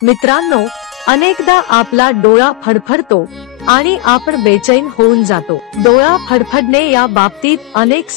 मित्रांनो, अनेकदा आपला डोळा फडफडतो आणि आपण बेचैन होऊन जातो। डोळा फडफडणे या बाबतीत अनेक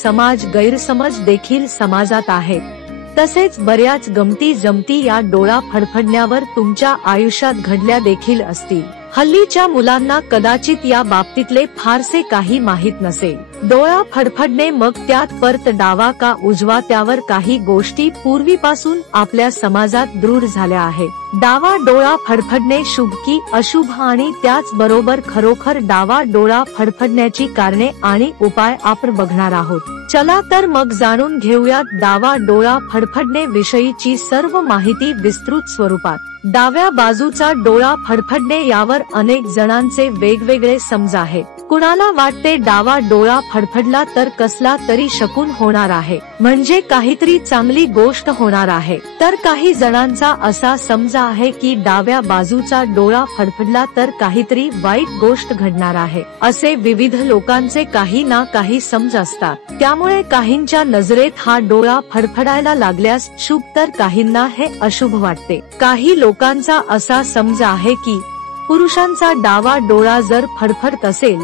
गैरसमज देखील समाजात आहेत। तसेच बऱ्याच गमती जमती या डोळा फडफडण्यावर तुमच्या आयुष्यात घडल्या देखील असतील। हल्लीच्या मुलांना कदाचित या बाबतीतले फारसे काही माहित नसेल। डोळा फडफडणे मग त्यात परत डावा का उजवा, त्यावर काही गोष्टी पूर्वीपासून आपल्या समाजात दृढ झाल्या आहेत। डावा डोळा फडफडणे शुभ की अशुभ आणि त्याच बरोबर खरोखर डावा डोळा फडफडण्याची कारणे आणि उपाय आपण बघणार आहोत। चला तर मग जाणून घेऊयात डावा डोळा फडफडणे विषयीची सर्व माहिती विस्तृत स्वरूपात। डाव्या बाजूचा डोळा फडफडणे यावर अनेक जणांचे वेगवेगळे समज आहेत। कुणाला वाटते डावा डोळा फडफडला तर कसला तरी शकुन होणार आहे, म्हणजे काहीतरी चांगली गोष्ट होणार आहे। तर काही जणांचा असा समज आहे की डाव्या बाजूचा डोळा फडफडला तर काहीतरी वाईट गोष्ट घडणार आहे। असे विविध लोकांचे काही ना काही समज असतात। त्यामुळे काहींच्या नजरेत हा डोळा फडफडायला लागल्यास शुभ तर काहींना हे अशुभ वाटते। काही लोकांचा असा समज आहे की पुरुषांचा डावा डोळा जर फडफडत असेल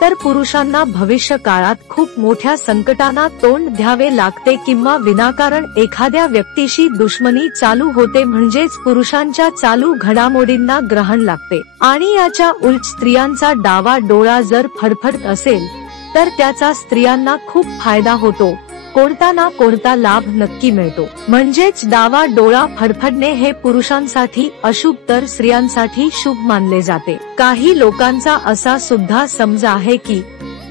तर पुरुषांना भविष्य काळात खूप मोठ्या संकटांना तोंड द्यावे लागते किंवा विनाकारण एखाद्या व्यक्तीशी दुश्मनी चालू होते, म्हणजेच पुरुषांच्या चालू घडामोडींना ग्रहण लागते। आणि याच्या उलट स्त्रियांचा डावा डोळा जर फडफडत असेल तर त्याचा स्त्रियांना खूप फायदा होतो, कोणता ना कोणता लाभ नक्की मिळतो। म्हणजेच डावा डोळा फडफडणे हे पुरुषांसाठी अशुभ तर स्त्रियांसाठी शुभ मानले जाते। काही लोकांचा असा सुद्धा समज आहे की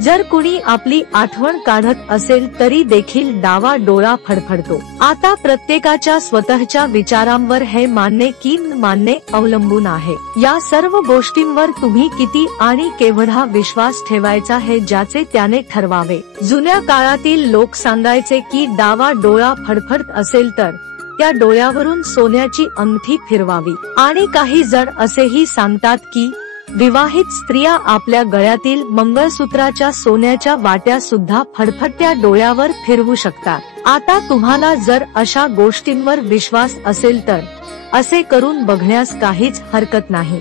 जर कुणी आपली आठवण काढत असेल तरी देखील डावा डोळा फडफडतो। आता प्रत्येकाच्या स्वतःच्या विचारांवर हे मानणे की न मानणे अवलंबून आहे। या सर्व गोष्टींवर तुम्ही किती आणि केवढा विश्वास ठेवायचा हे ज्याचे त्याने ठरवावे। जुन्या काळातील लोक सांगायचे की डावा डोळा फडफडत असेल तर त्या डोळ्यावरून सोन्याची अंगठी फिरवावी। आणि काही जण असेही सांगतात की विवाहित स्त्रिया आपल्या गळ्यातील मंगळसूत्राच्या सोन्याच्या वाट्या सुद्धा फडफडत्या डोळ्यावर फिरवू शकतात। आता तुम्हाला जर अशा गोष्टींवर विश्वास असेल तर असे करून बघण्यास काहीच हरकत नाही।